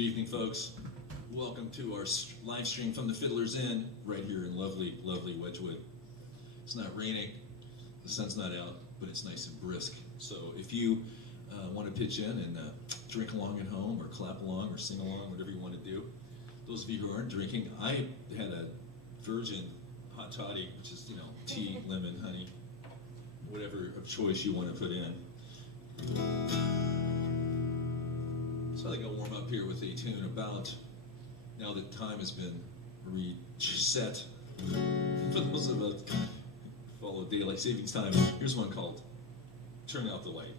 Good evening, folks. Welcome to our live stream from the Fiddler's Inn right here in lovely, lovely Wedgwood. It's not raining, the sun's not out, but it's nice and brisk. So if you want to pitch in and drink along at home or clap along or sing along, whatever you want to do. Those of you who aren't drinking, I had a virgin hot toddy, which is, tea, lemon, honey, whatever of choice you want to put in. So I think I'll warm up here with a tune about, now that time has been reset, for those of us who follow daylight savings time, here's one called Turn Out the Light.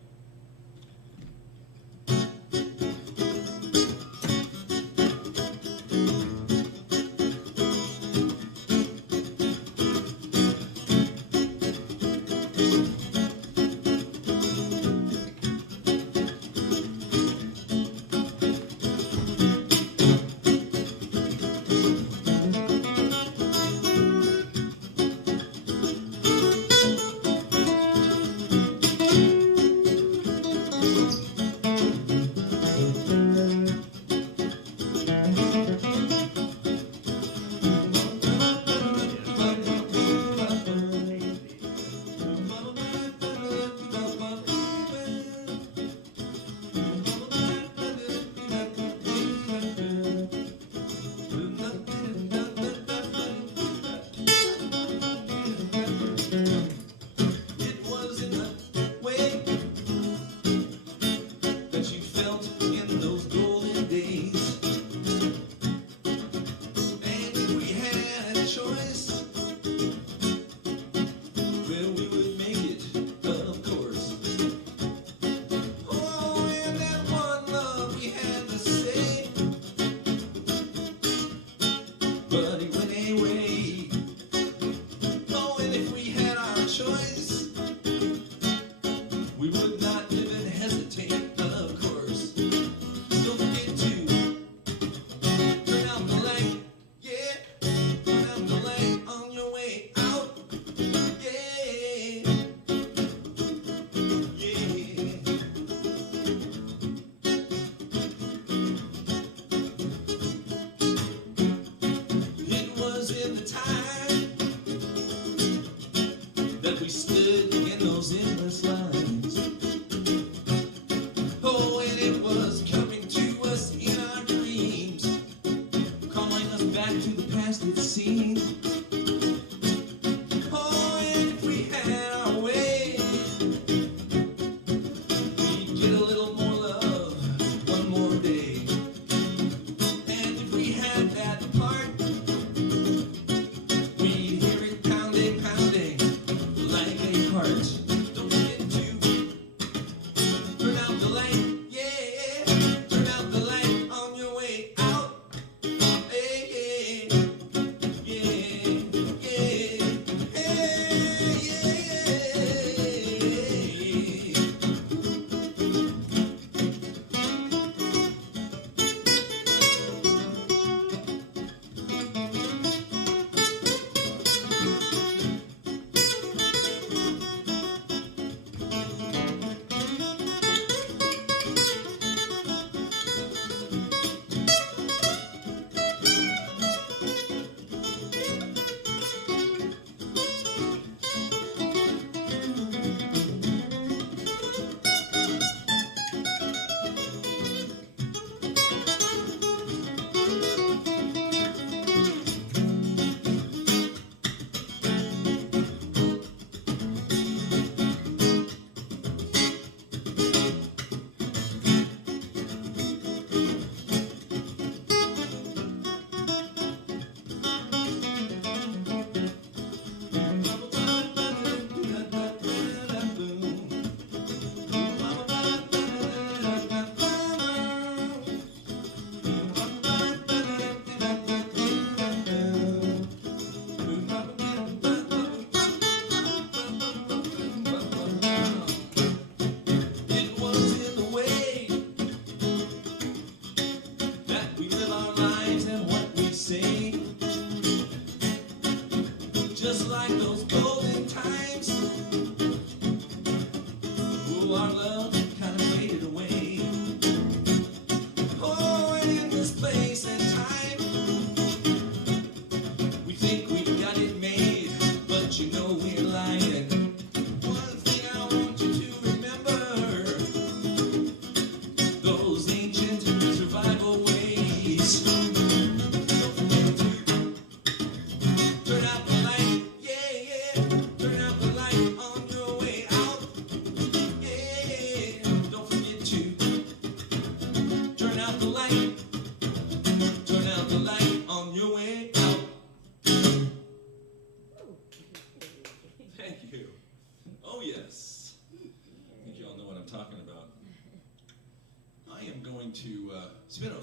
going to, it's been a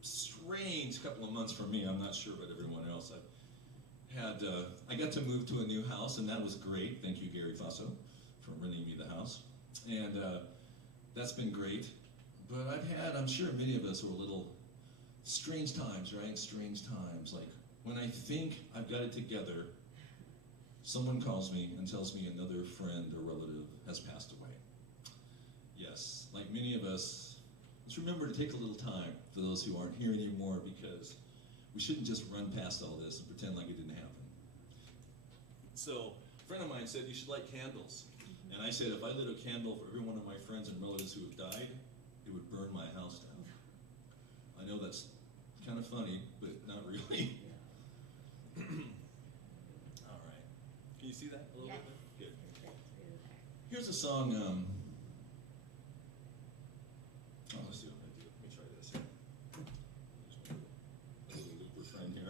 strange couple of months for me. I'm not sure about everyone else. I got to move to a new house, and that was great. Thank you, Gary Faso, for renting me the house. And that's been great. But I'm sure many of us are a little strange times, right? Strange times. Like when I think I've got it together, someone calls me and tells me another friend or relative has passed away. Yes, like many of us, let's remember to take a little time for those who aren't here anymore, because we shouldn't just run past all this and pretend like it didn't happen. So a friend of mine said you should light candles. And I said if I lit a candle for every one of my friends and relatives who have died, it would burn my house down. I know that's kind of funny, but not really. All right. Can you see that a little bit? Good. Here's a song. Let's see what I do. Let me try this. There's a little looper friend here.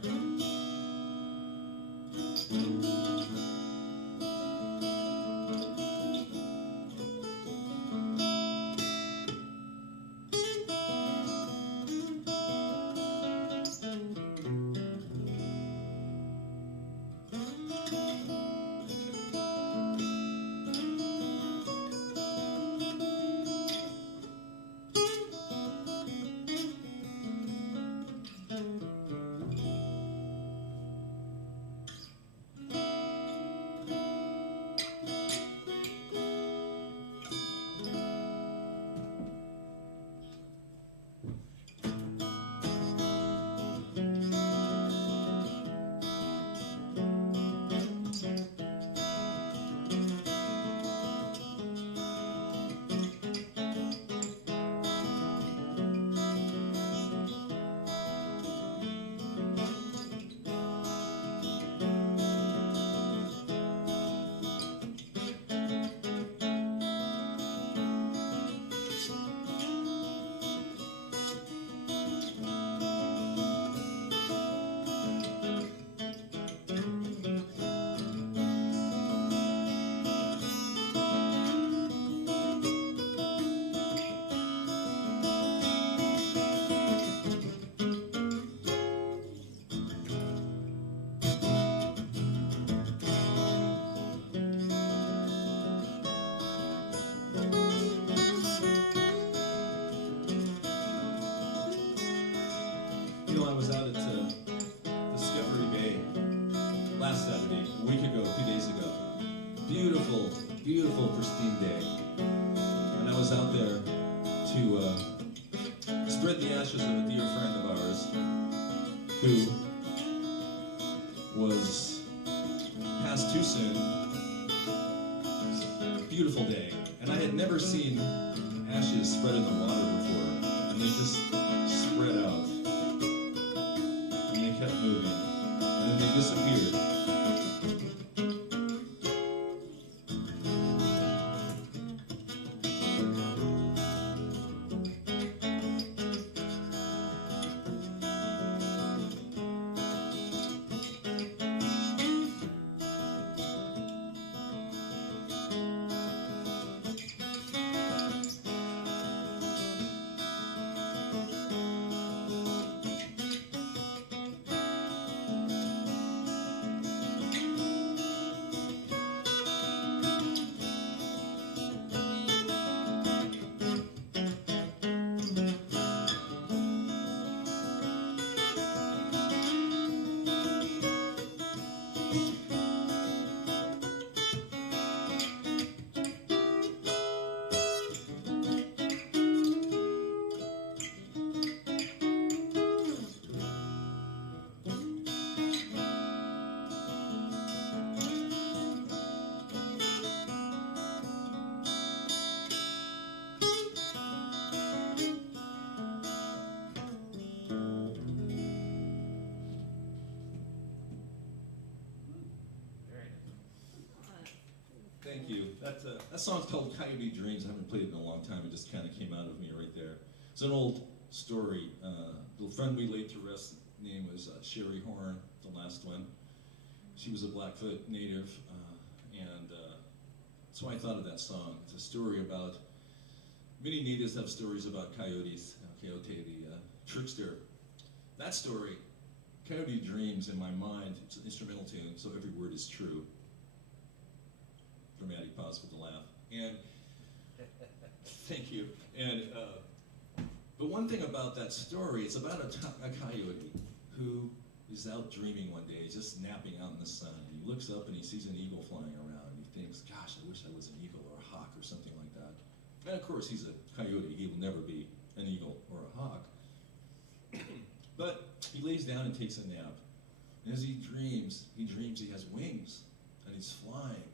I was out at Discovery Bay last Saturday, a week ago, 2 days ago. Beautiful, beautiful, pristine day. And I was out there to spread the ashes of a dear friend of ours who was passed too soon. Beautiful day. And I had never seen ashes spread in the water before. And they just spread out. Kept moving, and then they disappeared. Thank you. That song's called Coyote Dreams. I haven't played it in a long time. It just kind of came out of me right there. It's an old story. The friend we laid to rest, name was Sherry Horn, the last one. She was a Blackfoot native, and so I thought of that song. It's a story about Many natives have stories about coyotes. Coyote, the trickster. That story, Coyote Dreams, in my mind, it's an instrumental tune, so every word is true. Dramatic pause for the laugh. And thank you. And but one thing about that story, it's about a coyote who is out dreaming one day. He's just napping out in the sun. And he looks up and he sees an eagle flying around. And he thinks, gosh, I wish I was an eagle or a hawk or something like that. And of course, he's a coyote. He will never be an eagle or a hawk. But he lays down and takes a nap. And as he dreams he has wings. And he's flying.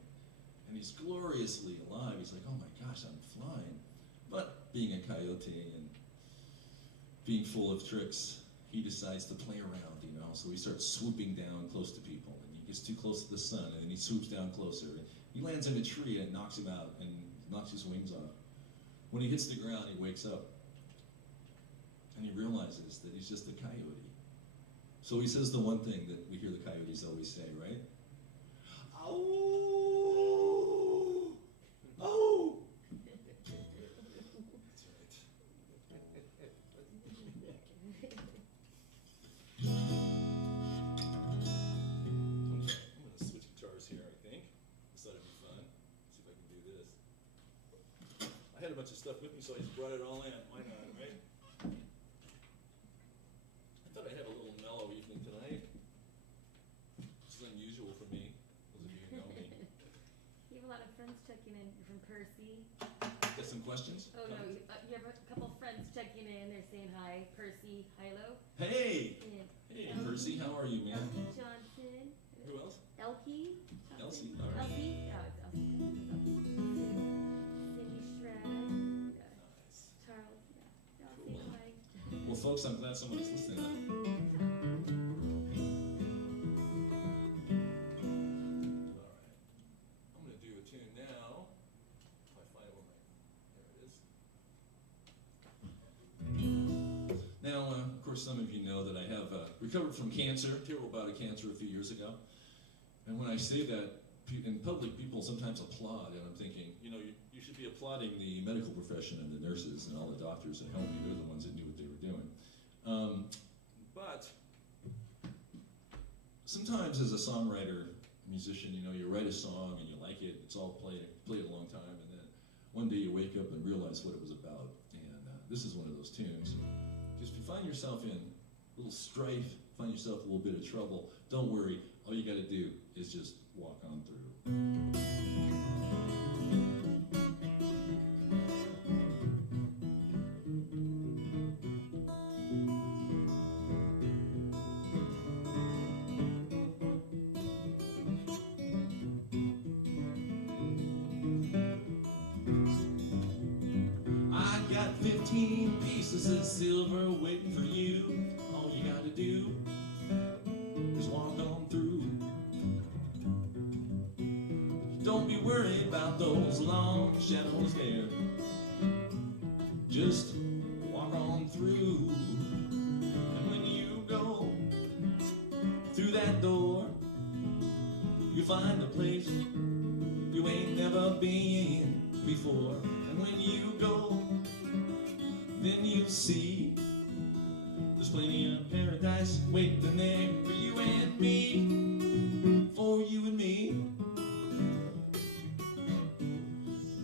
And he's gloriously alive. He's like, oh my gosh, I'm flying. But being a coyote and being full of tricks, he decides to play around, you know. So he starts swooping down close to people. And he gets too close to the sun. And then he swoops down closer. And he lands in a tree and knocks him out and knocks his wings off. When he hits the ground, he wakes up. And he realizes that he's just a coyote. So he says the one thing that we hear the coyotes always say, right? Oh! Oh! That's right. I'm going to switch guitars here, I think. This ought to be fun. See if I can do this. I had a bunch of stuff with me, so I just brought it all in. Why not, right? I thought I'd have a little mellow evening tonight. This is unusual for me, those of you who know me. You have a lot of friends checking in. You're from Percy. Got some questions? Oh, no, you have a couple friends checking in. They're saying hi. Percy, hello. Hey! Yeah. Hey, Percy, how are you, man? Elsie Johnson. Who else? Elkie. Elsie, all right. Elsie. Oh, it's Elsie. Cindy Shred. Nice. Charles. Yeah. Y'all Cool. say hi. Well, folks, I'm glad somebody's listening. Yeah. All right. I'm going to do a tune now. If I find it where there it is. Now, of course, some of you know that I have recovered from cancer, terrible bout of cancer a few years ago. And when I say that in public, people sometimes applaud, and I'm thinking, you know, you should be applauding the medical profession and the nurses and all the doctors that helped me. They're the ones that knew what they were doing. But sometimes as a songwriter, musician, you know, you write a song and you like it, it's all played a long time, and then one day you wake up and realize what it was about. And this is one of those tunes. Just if you find yourself in a little strife, find yourself a little bit of trouble, don't worry. All you got to do is just walk on through. I got 15 pieces of silver waiting for you. All you got to do is walk on through. Don't be worried about those long shadows there. Just walk on through. And when you go through that door, you find a place you ain't never been before. And when you go, then you'll see there's plenty of paradise waiting there for you and me, for you and me.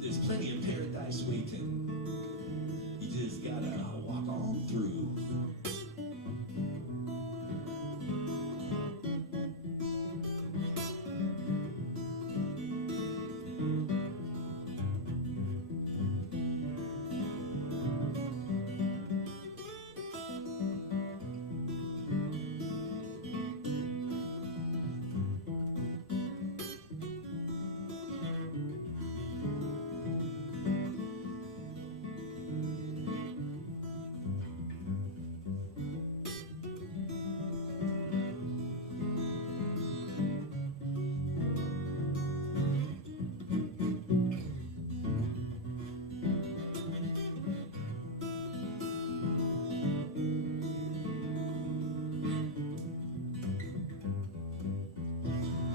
There's plenty of paradise waiting. You just gotta walk on through.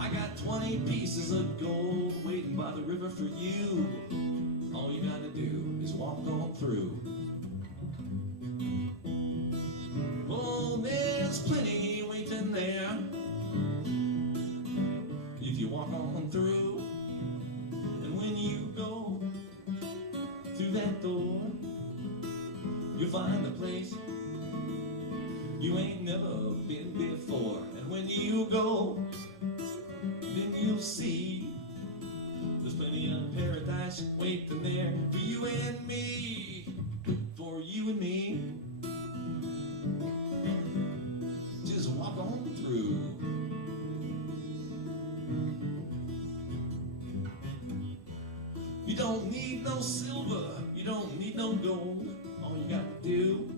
I got 20 pieces of gold waiting by the river for you. All you gotta do is walk on through. Oh, there's plenty waiting there if you walk on through. And when you go through that door, you'll find a place you ain't never been before. And when you go, then you'll see there's plenty of paradise waiting there for you and me, for you and me. Just walk on through. You don't need no silver, you don't need no gold. All you got to do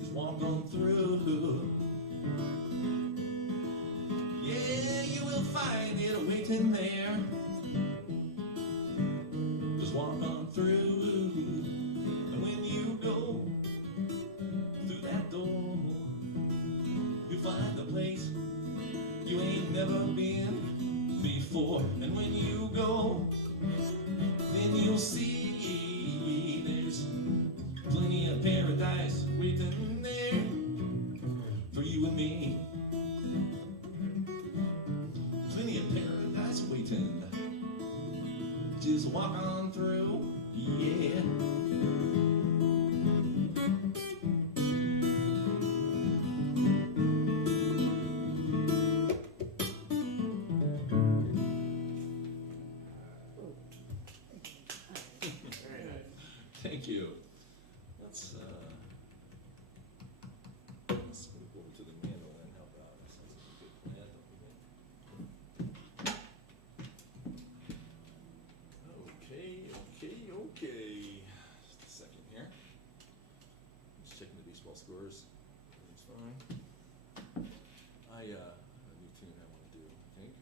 is walk on through. Yeah, you will find it waiting there. Just walk on through. And when you go through that door, you'll find a place you ain't never been before. And when you go, then you'll see there's plenty of paradise waiting there for you and me. Plenty of paradise waiting. Just walk on through, yeah. Thank you. Let's go over to the mandolin. How about it? Sounds like a good plan, don't we? Okay. Just a second here. Just checking the baseball scores. Everything's fine. I have a new tune I want to do, I think.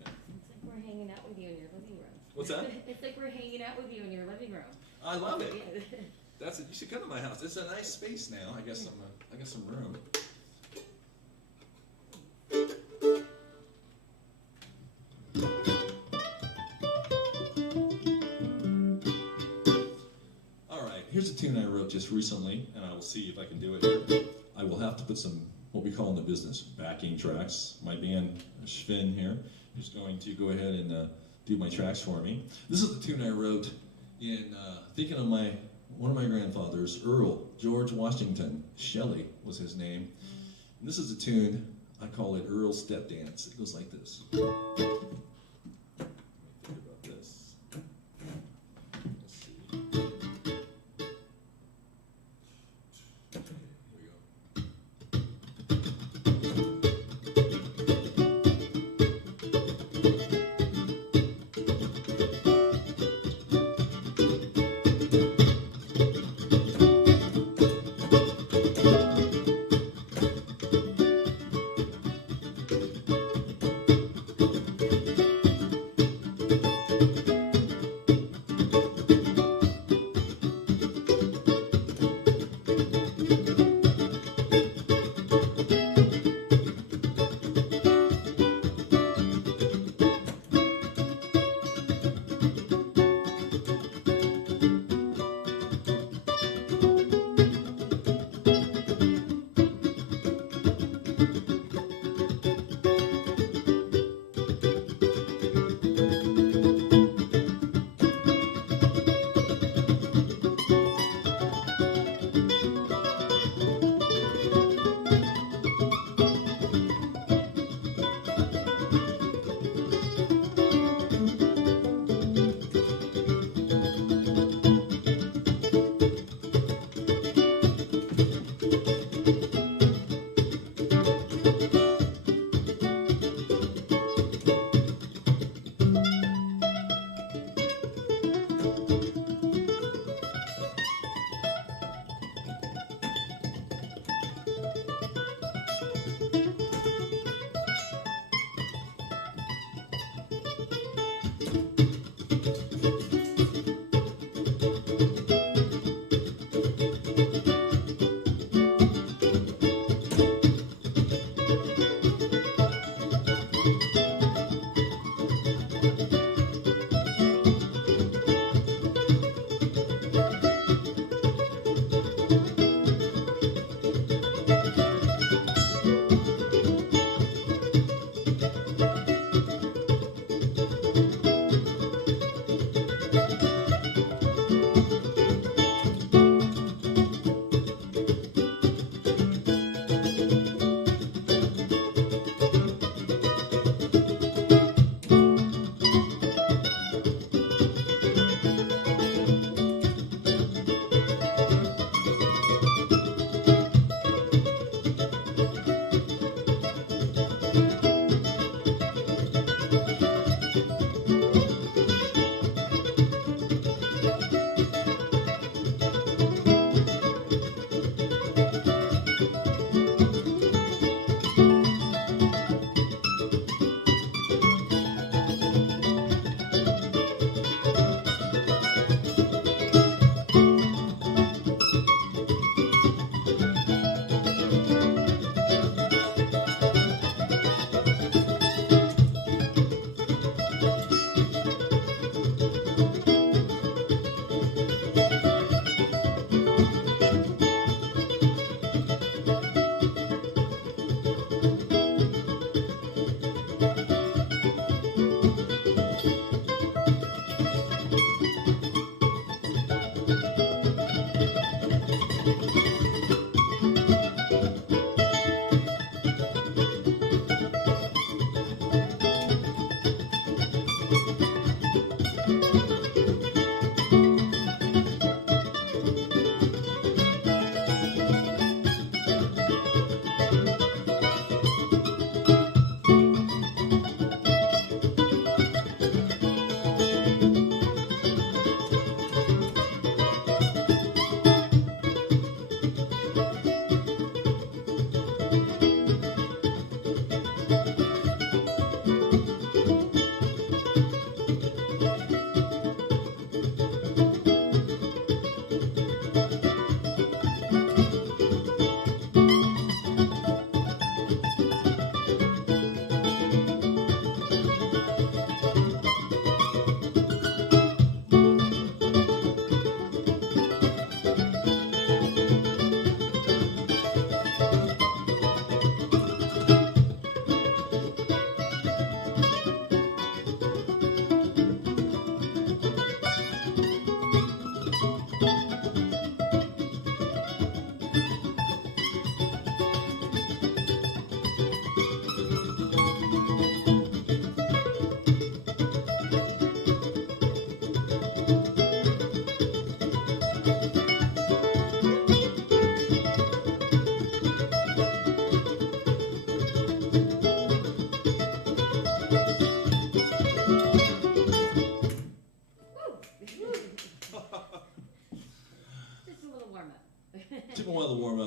Yeah. It's like we're hanging out with you in your living room. What's that? It's like we're hanging out with you in your living room. I love it. Yeah. That's it. You should come to my house. It's a nice space now. I got some room. All right. Here's a tune I wrote just recently, and I will see if I can do it. I will have to put some what we call in the business backing tracks. My band Sven here is going to go ahead and do my tracks for me. This is the tune I wrote in thinking of one of my grandfathers, Earl George Washington Shelley was his name. And this is a tune, I call it Earl's Step Dance. It goes like this. Let me think about this. Let's see. Okay, here we go.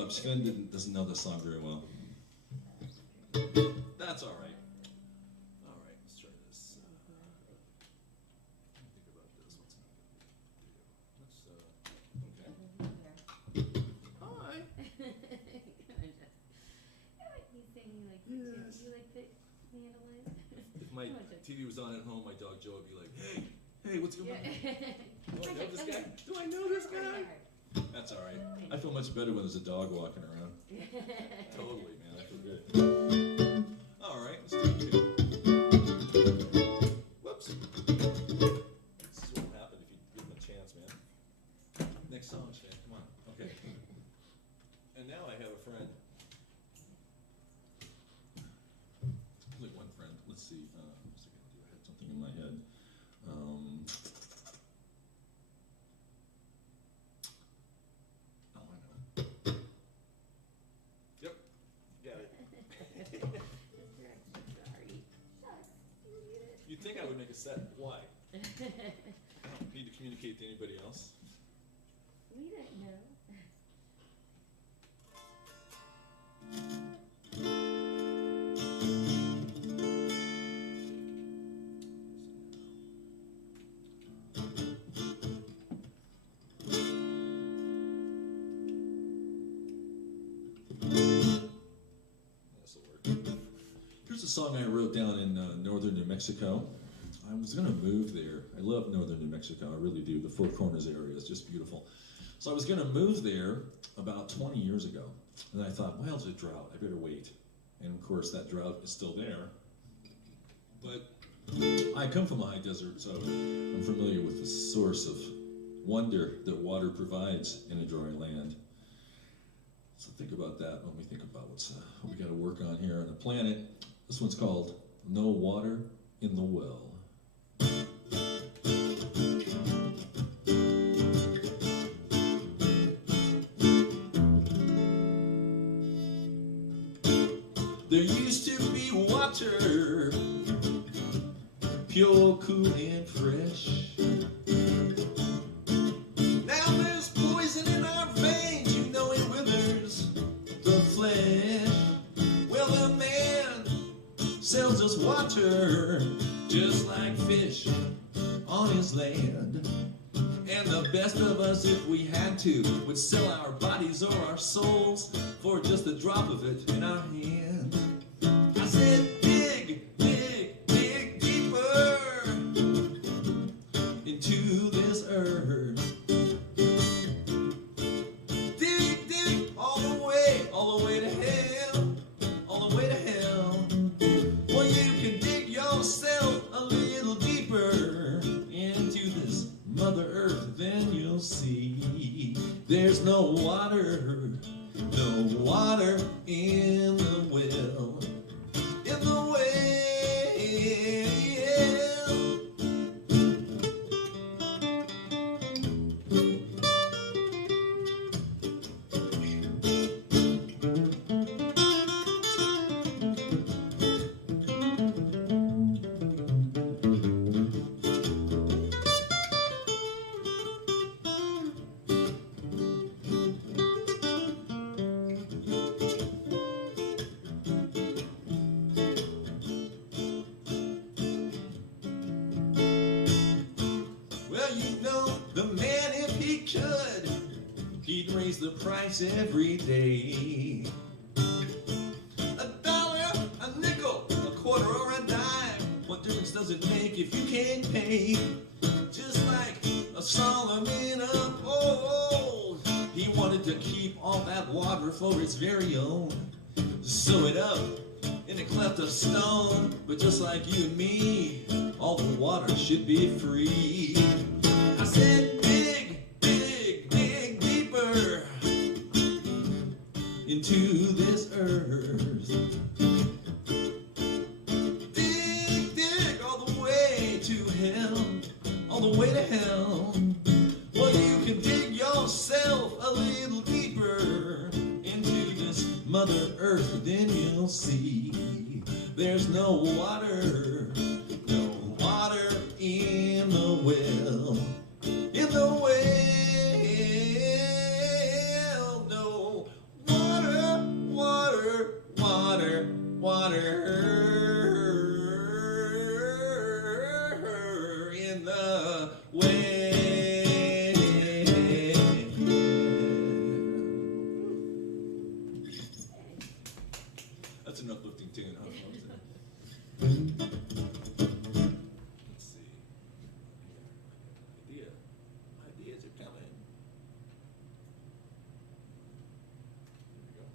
Sven doesn't know this song very well. That's all right. All right, let's try this. Let me think about this. What's not good? Okay. Hi. I like me singing like you too. Yes. You like to handle it? If my TV was on at home, my dog Joe would be like, hey, what's going on? Do I know this guy? Do I know this guy? That's all right. I feel much better when there's a dog walking around. Totally, man. I feel good. All right, let's do it. Whoops. This is what will happen if you give him a chance, man. Next song, Shay. Come on. Okay. And now I have a friend. Like one friend. Let's see. What was I going to do? I had something in my head. Oh, I know. Yep. Got it. Sorry. Shucks. You'd think I would make a set. Why? I don't need to communicate to anybody else. We don't know. This'll work. Here's a song I wrote down in northern New Mexico. I was going to move there. I love northern New Mexico. I really do. The Four Corners area is just beautiful. So I was going to move there about 20 years ago. And I thought, well, there's a drought. I better wait. And of course, that drought is still there. But I come from a high desert, so I'm familiar with the source of wonder that water provides in a dry land. So think about that when we think about what we got to work on here on the planet. This one's called No Water in the Well. There used to be water, pure, cool, and fresh. Now there's poison in our veins, you know it withers the flesh. Well, the man sells us water just like fish on his land. And the best of us, if we had to, would sell our bodies or our souls for just a drop of it in our hand. I said, dig, dig, dig deeper into this earth. Dig, dig all the way to hell, all the way to hell. Well, you can dig yourself a little deeper into this Mother Earth, then you'll see there's no water in the well, in the well. Well, you know, the man, if he could, he'd raise the price every day. $1, a nickel, a quarter, or a dime. What difference does it make if you can't pay? Just like a Solomon of old, he wanted to keep all that water for his very own. Sew it up in a cleft of stone, but just like you and me, all the water should be free. I said, dig, dig, dig deeper into this earth. Dig, dig all the way to hell, all the way to hell. Well, you can dig yourself a little deeper into this Mother Earth, then you'll see there's no water in the well, in the well, no water. the way. That's an uplifting tune, huh? Let's see. Ideas are coming. There we go.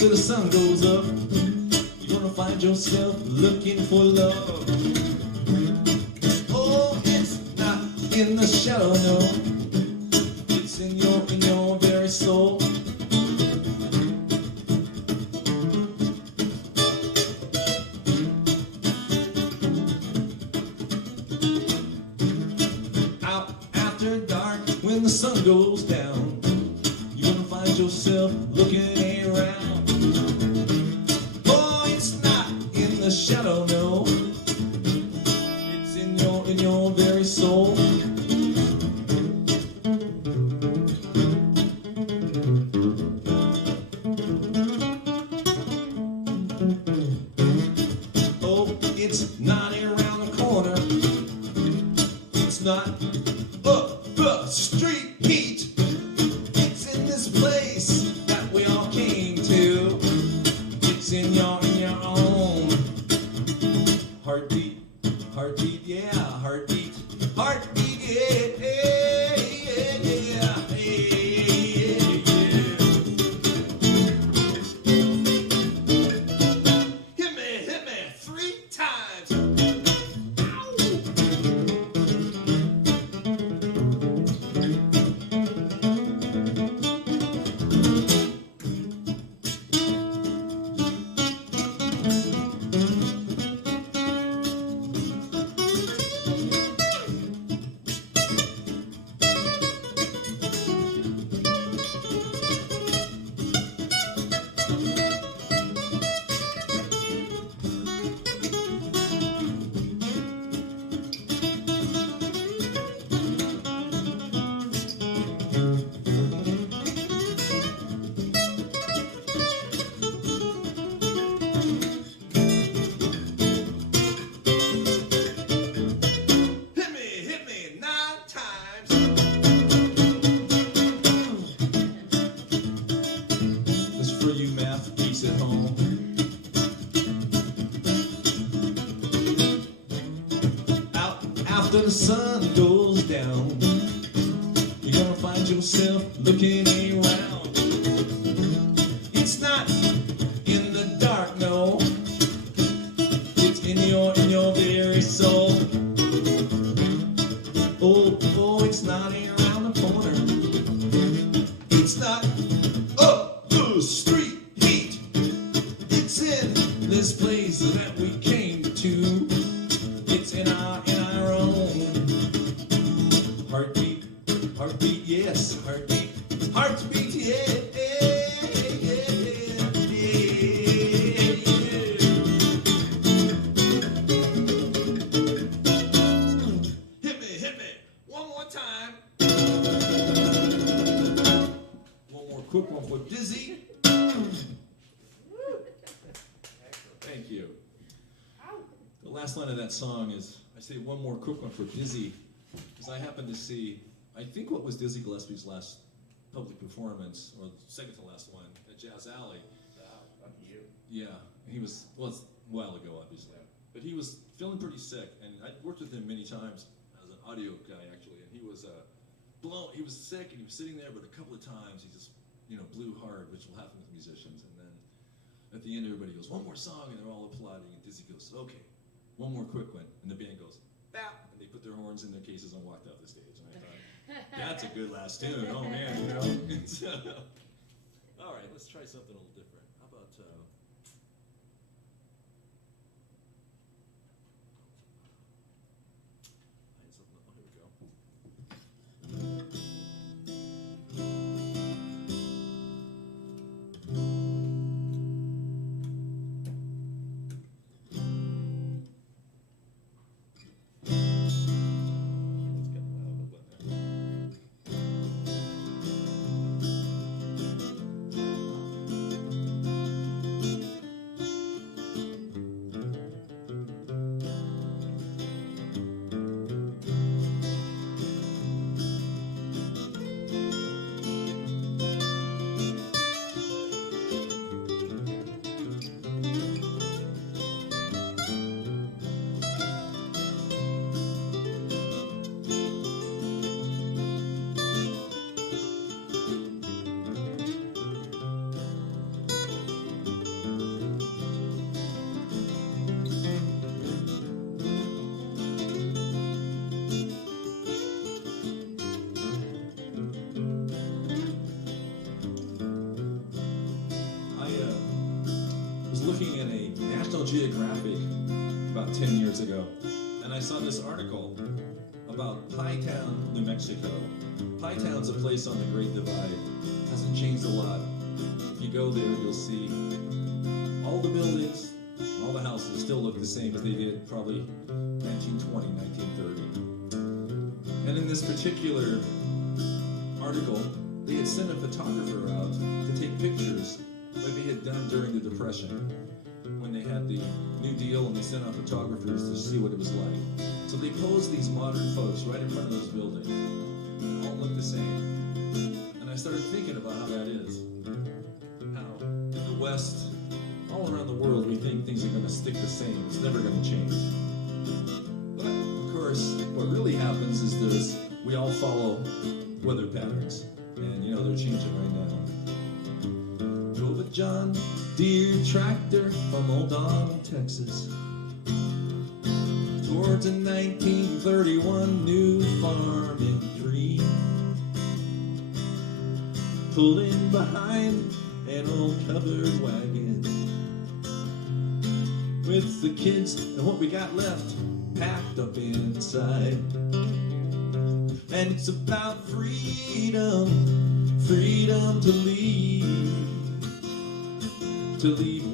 The sun goes up, you're gonna find yourself looking for love. Oh, it's not in the shadow, no, it's in your very soul. Out after dark, when the sun goes down, you're gonna find yourself looking around. Shadow, no, it's in your very soul. Oh, it's not around the corner. It's not up the street heat. It's in this place that we all came to. It's in your own heartbeat, heartbeat, yeah, heartbeat, heartbeat, yeah, yeah, yeah, yeah, yeah. Hit me 3 times. Ow. After the sun goes down, you're gonna find yourself looking around. It's not in the dark, no, it's in your very soul. Oh, it's not around the corner. It's not up the street heat. It's in this place that we came to. It's in our own heartbeat, heartbeat, yes, heartbeat, heartbeat, yeah, yeah, yeah, yeah, yeah. Hit me, one more time. One more quick one for Dizzy. Thank you. last line of that song is, I say one more quick one for Dizzy, because I happened to see, I think what was Dizzy Gillespie's last public performance, or second to last one, at Jazz Alley. Wow, lucky you. Yeah, he was, well, it's a while ago, obviously. Yeah. But he was feeling pretty sick, and I worked with him many times as an audio guy, actually, and he was he was sick, and he was sitting there, but a couple of times he just, blew hard, which will happen with musicians, and then at the end, everybody goes, one more song, and they're all applauding, and Dizzy goes, okay, one more quick one, and the band goes, bap, and they put their horns in their cases and walked off the stage, and I thought, that's a good last tune, oh man, It's, all right, let's try something a little different. How about, oh, here we go. It's getting loud, but looking at a National Geographic about 10 years ago, and I saw this article about Pie Town, New Mexico. Pie Town's a place on the Great Divide. Hasn't changed a lot. If you go there, you'll see all the buildings, all the houses still look the same as they did probably 1920, 1930. And in this particular article, they had sent a photographer out to take pictures like they had done during the Depression, when they had the New Deal and they sent out photographers to see what it was like. So they posed these modern folks right in front of those buildings, and all look the same. And I started thinking about how that is. How in the West, all around the world, we think things are going to stick the same. It's never going to change. But of course, what really happens is we all follow weather patterns, and they're changing right now. Drove a John Deere tractor from Old Don, Texas, towards a 1931 new farming dream. Pulling behind an old covered wagon, with the kids and what we got left packed up inside. And it's about freedom, freedom to leave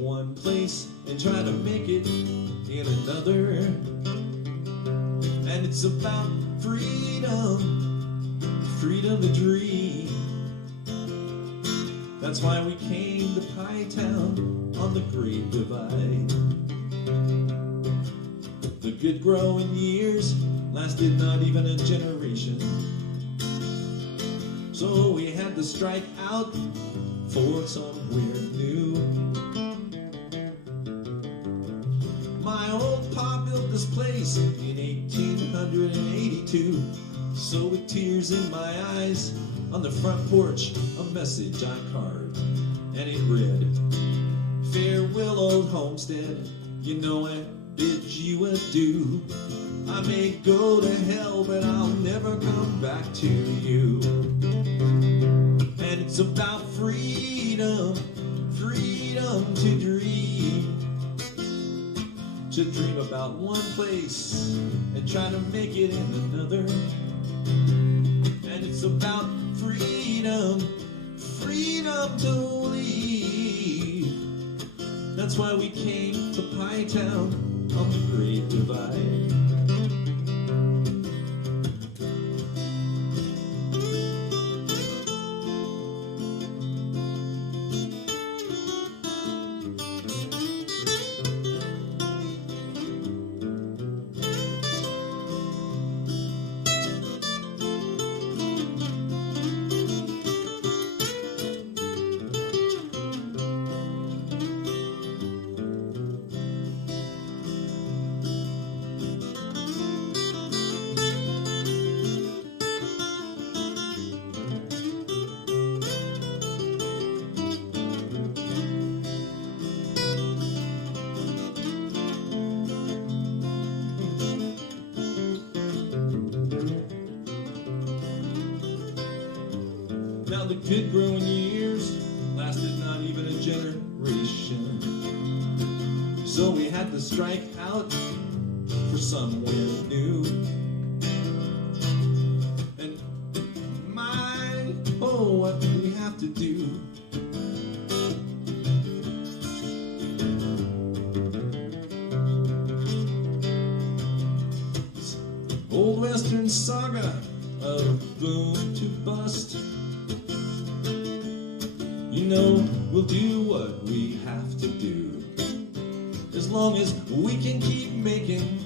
one place and try to make it in another. And it's about freedom, freedom to dream. That's why we came to Pie Town on the Great Divide. The good growing years lasted not even a generation, so we had to strike out for somewhere new. My old pa built this place in 1882, so with tears in my eyes, on the front porch a message I carved, and it read, "Farewell old homestead, I bid you adieu. I may go to hell, but I'll never come back to you." And it's about freedom, freedom to dream about one place and try to make it in another. And it's about freedom, freedom to leave. That's why we came to Pie Town on the Great Divide. the good growing years lasted not even a generation. So we had to strike out for somewhere new. And my, oh, what do we have to do? This old western saga of boom to bust. You know, we'll do what we have to do, as long as we can keep making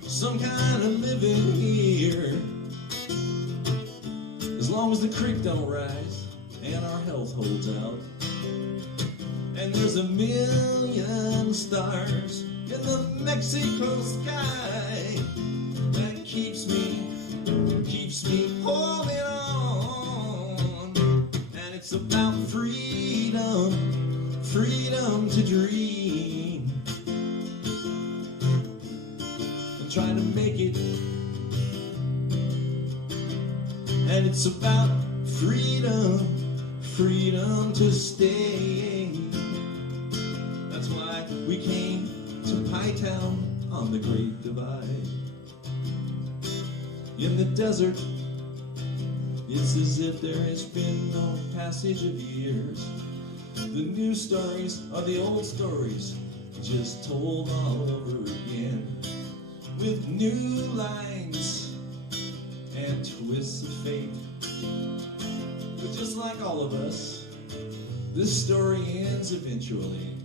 some kind of living here. As long as the creek don't rise and our health holds out, and there's a million stars in the Mexico sky that keeps me holding on. And it's about freedom to dream and try to make it. And it's about freedom to stay. That's why we came to Pie Town on the Great Divide. In the desert, it's as if there has been no passage of years. The new stories are the old stories, just told all over again, with new lines and twists of fate. But just like all of us, this story ends eventually.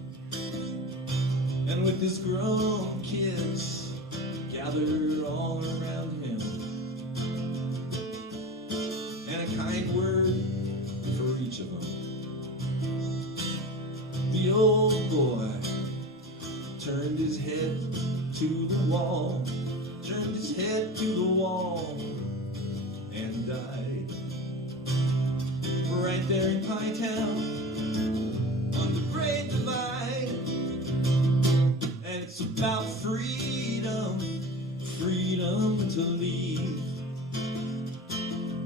And with his grown kids gathered all around him, and a kind word for each of them, the old boy turned his head to the wall, turned his head to the wall, and died. Right there in Pie Town, on the Great Divide. And it's about freedom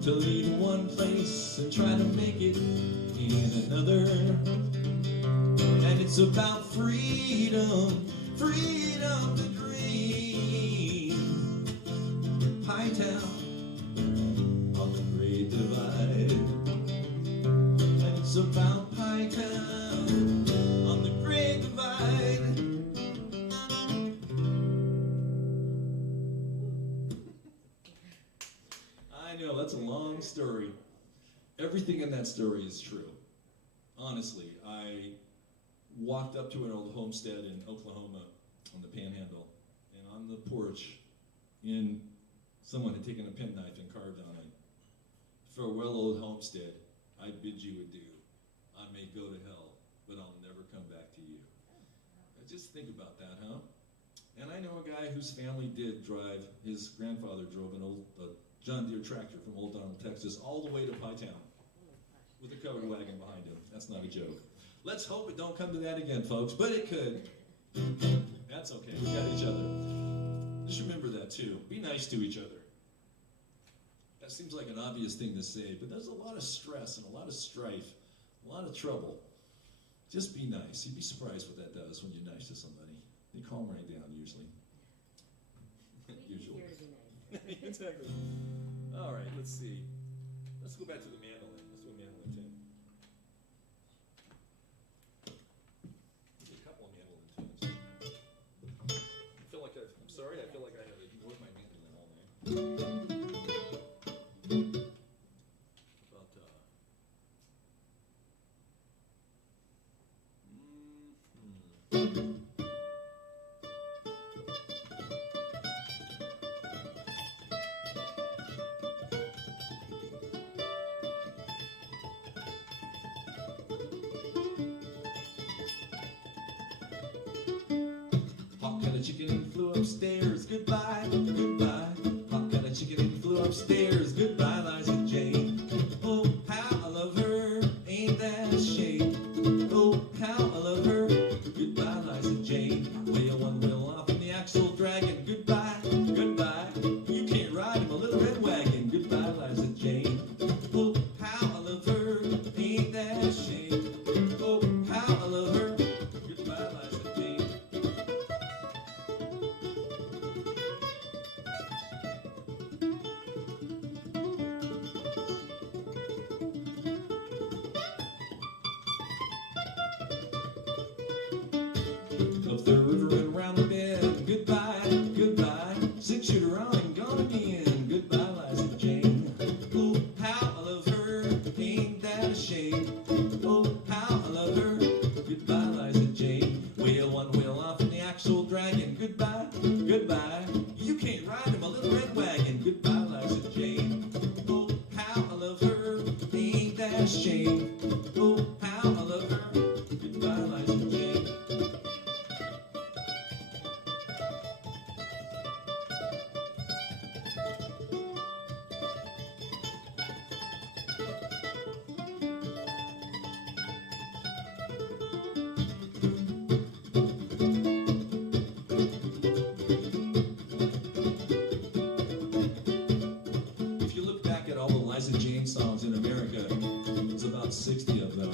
to leave one place and try to make it in another. And it's about freedom to dream. Pie Town on the Great Divide. And it's about Pie Town on the Great Divide. I know, that's a long story. Everything in that story is true. Honestly, I walked up to an old homestead in Oklahoma on the Panhandle, and on the porch, someone had taken a penknife and carved on it, "Farewell, old homestead, I bid you adieu. I may go to hell, but I'll never come back to you." Just think about that, huh? And I know a guy whose family did drive, his grandfather drove an old John Deere tractor from Old Donald, Texas, all the way to Pie Town with a covered wagon behind him. That's not a joke. Let's hope it don't come to that again, folks, but it could. That's okay, we got each other. Just remember that too. Be nice to each other. That seems like an obvious thing to say, but there's a lot of stress and a lot of strife, a lot of trouble. Just be nice. You'd be surprised what that does when you're nice to somebody. They calm right down usually. Usually. Exactly. All right, let's see. Let's go back to the mandolin. Let's do a mandolin tune. There's a couple of mandolin tunes. I feel like I'm sorry, I feel like I have ignored my mandolin all night. The chicken flew upstairs, goodbye, goodbye. Hot kind of chicken flew upstairs, goodbye, Liza Jane. Oh, how I love her, ain't that a shame? Oh, how I love her, goodbye, Liza Jane. Wheel one wheel off in the axle dragon, goodbye, goodbye. You can't ride in my little red wagon, goodbye, Liza Jane. Oh, how I love her, black soul dragon. Goodbye, goodbye. You can't ride in my little red wagon. Goodbye, Liza Jane. Oh, how I love her. Ain't that a shame? Oh, how I love her. Goodbye, Liza Jane. If you look back at all the Liza Jane songs in America, it's about 60 of them.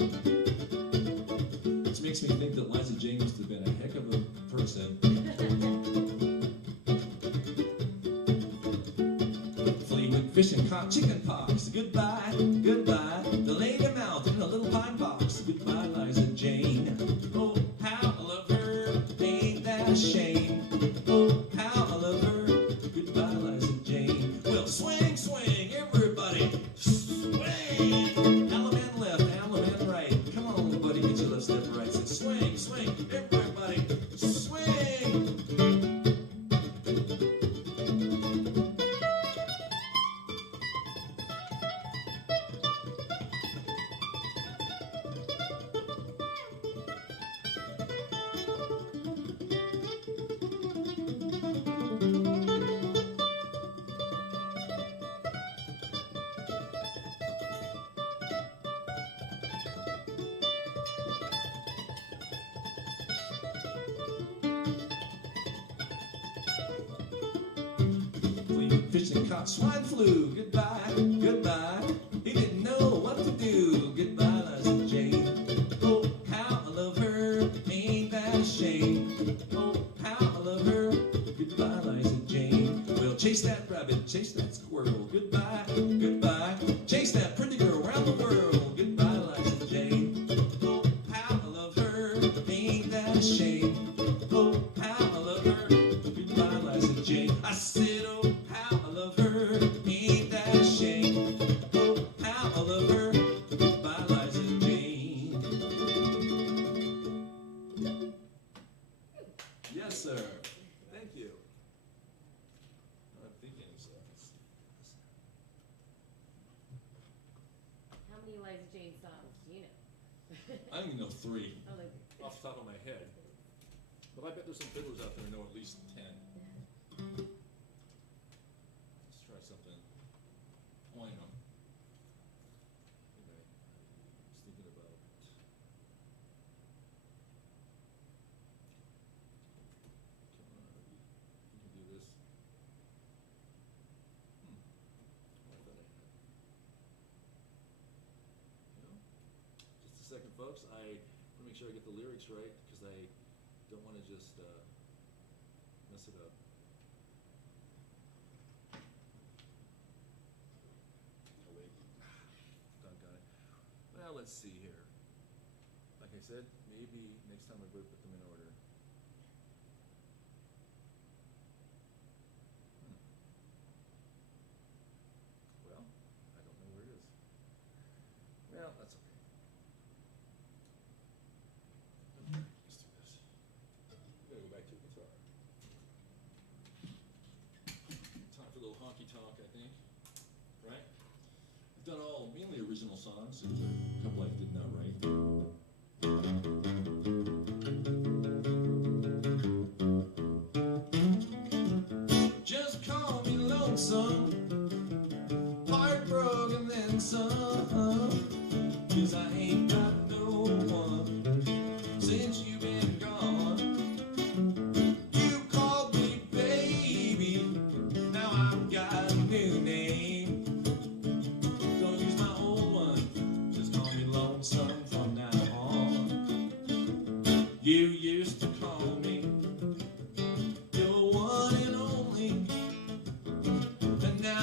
Which makes me think that Liza Jane must have been a heck of a person. Flea went fishing, caught chicken pox. Goodbye, goodbye. Delayed him out in a little pine box. Goodbye, Liza Jane. Oh, how I love her. Ain't that a shame? Oh, how I love her. Goodbye, Liza Jane. Well, swing, swing, everybody. Swing. Allemande left, Allemande right. Come on, little buddy, get your left step right. Say, swing, swing, everybody. Swing. Flea went fishing, caught swine flu. Goodbye, goodbye. He didn't know what to do. Goodbye, Liza Jane. Oh, how I love her. Ain't that a shame? Oh, how I love her. Goodbye, Liza Jane. Well, chase that rabbit, chase that squirrel. Goodbye, goodbye. Chase that pretty girl around the world. Goodbye, Liza Jane. Oh, how I love her. Ain't that a shame? Oh, how I love her. Goodbye, Liza Jane. I said, oh, how I love her. Ain't that a shame? Oh, how I love her. Goodbye, Liza Jane. Yes, sir. Thank you. I'm thinking so. How many Liza Jane songs do you know? I only know 3 Oh, like, off the top of my head. But I bet there's some fiddlers out there who know at least 10. Let's try something. Oh, I know. Okay. I was thinking about. Come on, you can do this. I thought I had. No? Just a second, folks. I want to make sure I get the lyrics right because I don't want to just mess it up. Oh, wait. Doggone it. Well, let's see here. Like I said, maybe next time I better put them in order. Well, I don't know where it is. Well, that's okay. Let's do this. We gotta go back to the guitar. Time for a little honky tonk, I think. Right? We've done all mainly original songs, and a couple I did not write. Just call me lonesome, heartbroken and some, 'cause I ain't got no one since you've been gone. You called me baby, now I've got a new name. Don't use my old one, just call me lonesome from now on. You used to call me your one and only, and now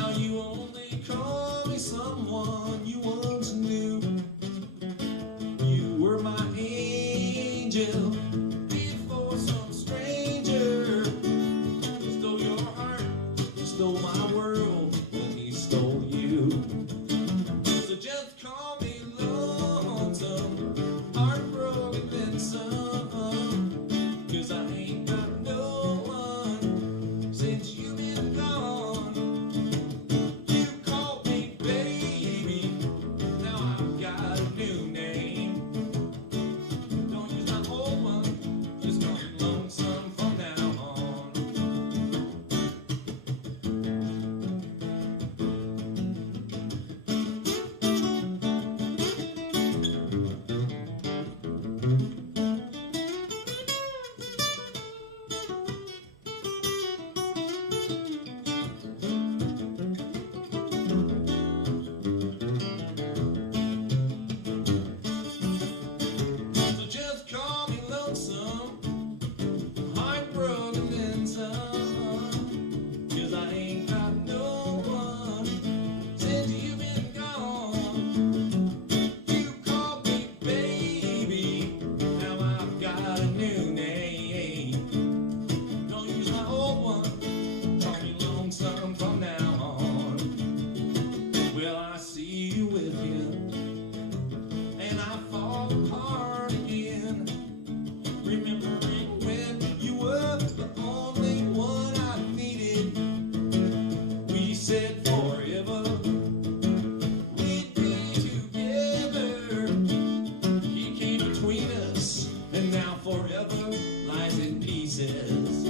says.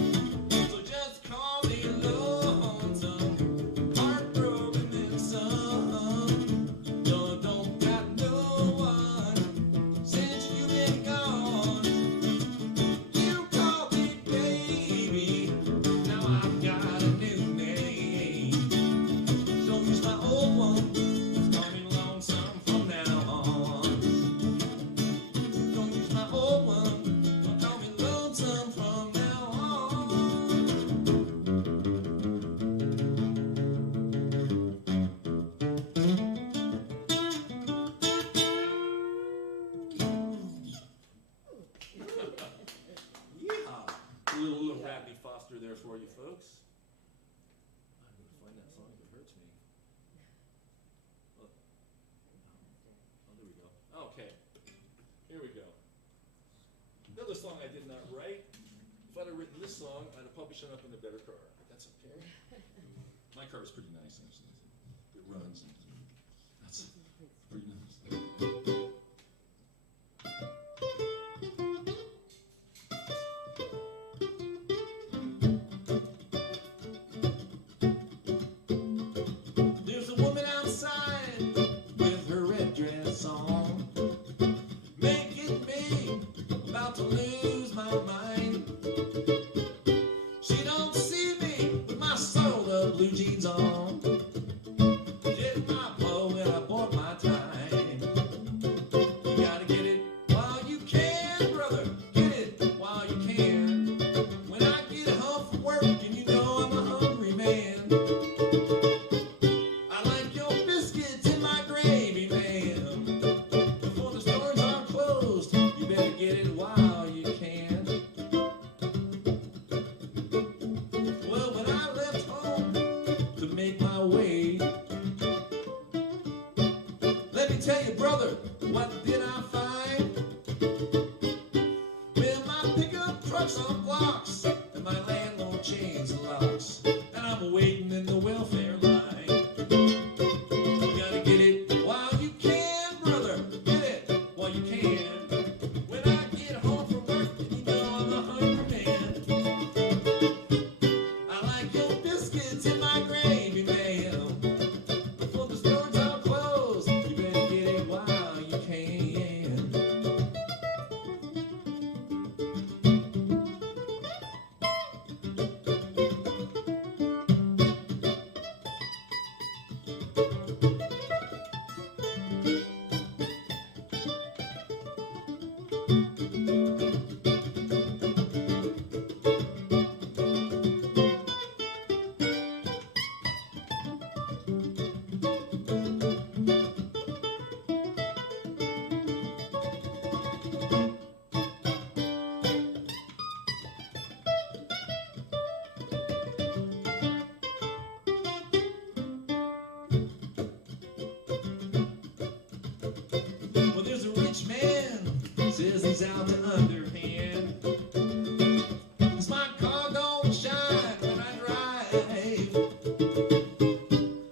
So just call me lonesome, heartbroken and some. No, don't got no one since you've been gone. You call me baby, now I've got a new name. Don't use my old one, call me lonesome from now on. Don't use my old one, call me lonesome from now on. Yeah, a little Radley Foster there for you folks. I'm going to find that song if it hurts me. Oh, there we go. Okay, here we go. Another song I did not write. If I'd have written this song, I'd have probably shown up in a better car. But that's okay. My car is pretty nice, actually. It runs. And that's pretty nice. There's a woman outside with her red dress on, making me about to lose my mind. She don't see me with my sold up blue jeans on. Did my blow when I bought my time. You gotta get it while you can, brother. Get it while you can. When I get home from work and you know I'm a hungry man, I like your biscuits in my gravy, ma'am. Before the stores are closed, you better get it while you can. Well, when I left home to make my way, let me tell you, brother, what did I find? Well, my pickup truck's on blocks, and my landlord chains and locks, and I'm waiting in the welfare line. You gotta get it while you can, brother. Get it while you can. When I get home from work, you know I'm a hungry man. I like your biscuits in my gravy, ma'am. Before the stores are closed, you better get it while you can. Well, there's a rich man, says he's out to underhand. 'Cause my car don't shine when I drive.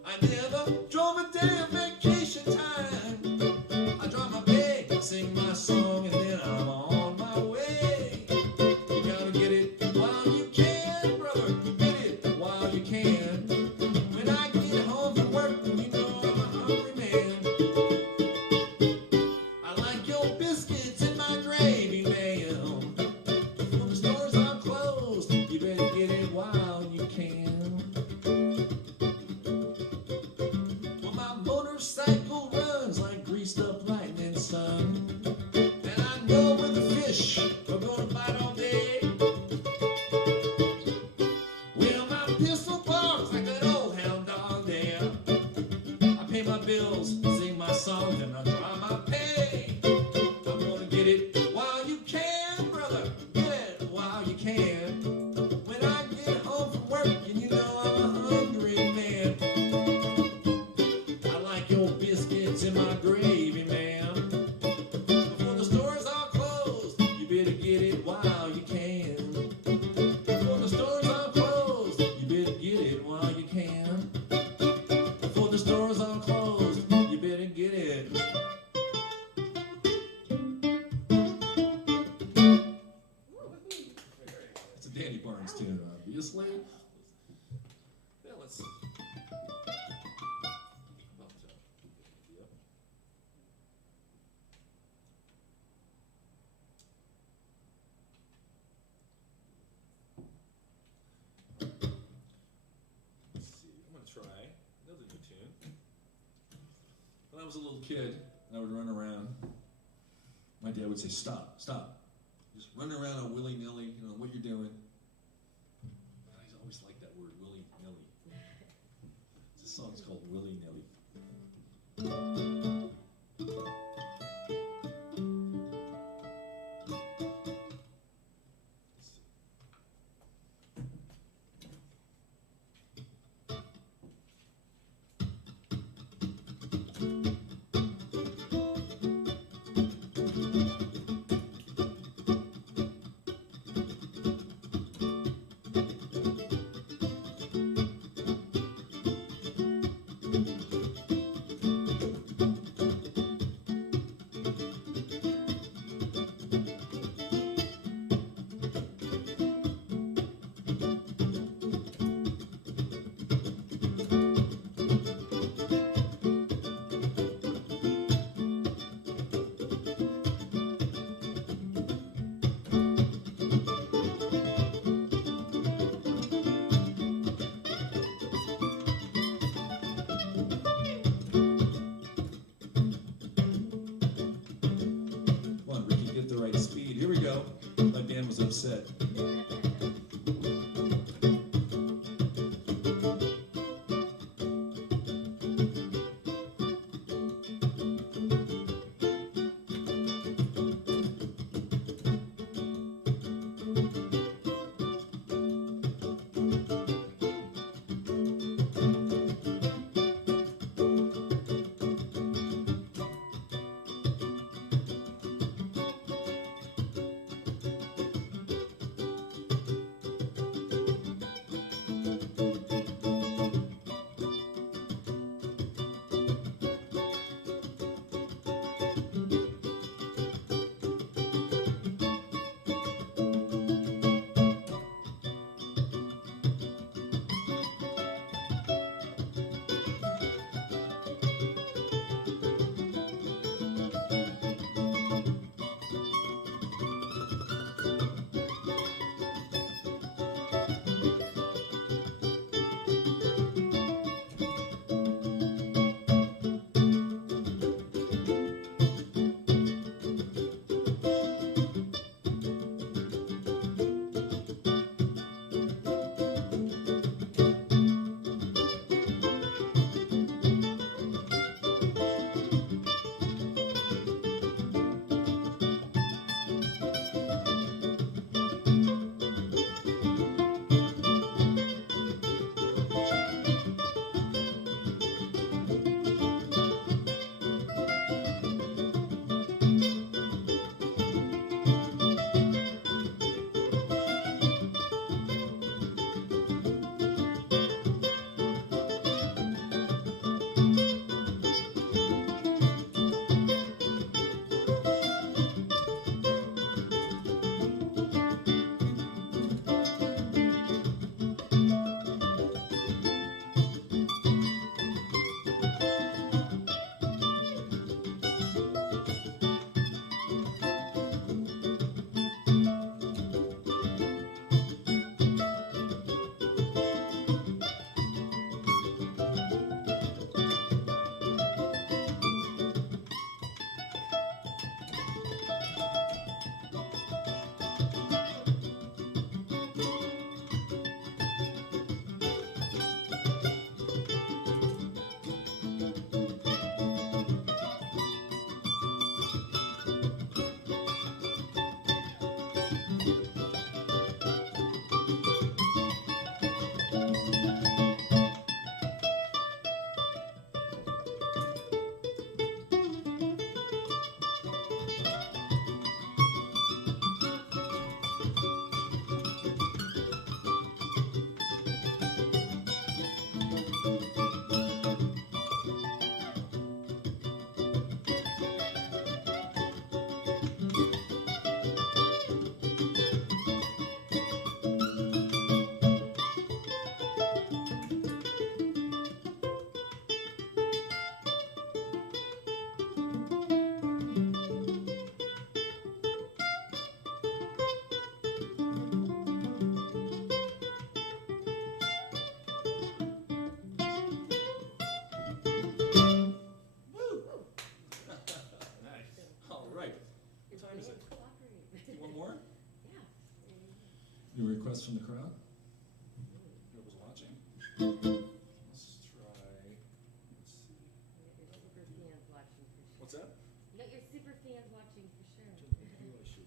I never drove a day of vacation time. I drive my bag, sing my song, and then I'm on my way. You gotta get it while you can, brother. Get it while you can. When I get home from work, you know I'm a hungry man. I like your biscuits in my gravy, man. Danny Barnes tune, obviously. Yeah, let's see. Let's see. I'm gonna try another new tune. When I was a little kid, and I would run around, my dad would say, "Stop, stop. Just run around on Willy Nilly, you know, what you're doing." I always liked that word, Willy Nilly. This song's called Willy Nilly. from the crowd? Whoever's watching. Let's try. Let's see. You got your super fans watching for sure. What's that? You got your super fans watching for sure. Maybe I should.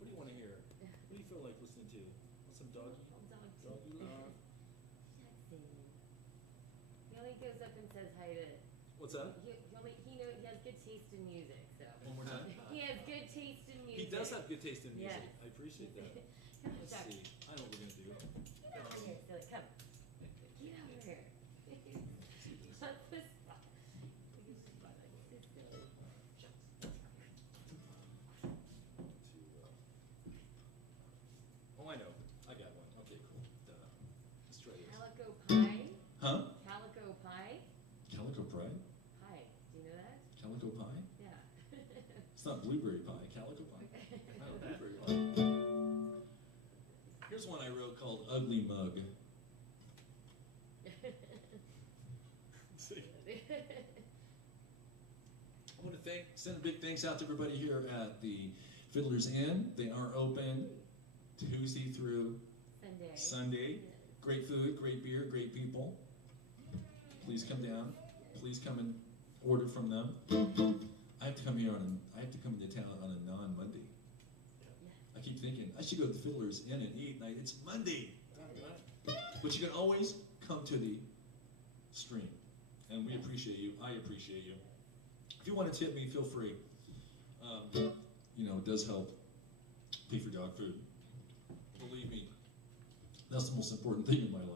What do you want to hear? What do you feel like listening to? Want some doggy? Doggy love. He only goes up and says hi to. What's that? He has good taste in music, so. One more time. He has good taste in music. He does have good taste in music. Yes. I appreciate that. Come on, Let's Chuck. see. I know what we're gonna do. Get over here, silly. Come. Get over here. Not this spot. This spot. This is silly. Oh, I know. I got one. Okay, cool. Duh. Let's try this. Calico pie. Huh? Calico pie. Calico Pride? Pie. Do you know that? Calico pie? Yeah. It's not blueberry pie, calico pie. I know blueberry pie. Here's one I wrote called Ugly Mug. See. I want to send a big thanks out to everybody here at the Fiddler's Inn. They are open Tuesday through Sunday. Sunday. Great food, great beer, great people. Please come down. Please come and order from them. I have to come into town on a non-Monday. I keep thinking I should go to the Fiddler's Inn and eat night. It's Monday, but you can always come to the stream, and we appreciate you. I appreciate you. If you want to tip me, feel free. It does help pay for dog food. Believe me, that's the most important thing in my life.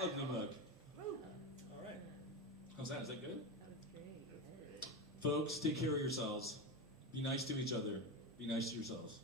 Ugly mug. All right. How's that? Is that good? That was great. Folks, take care of yourselves. Be nice to each other. Be nice to yourselves.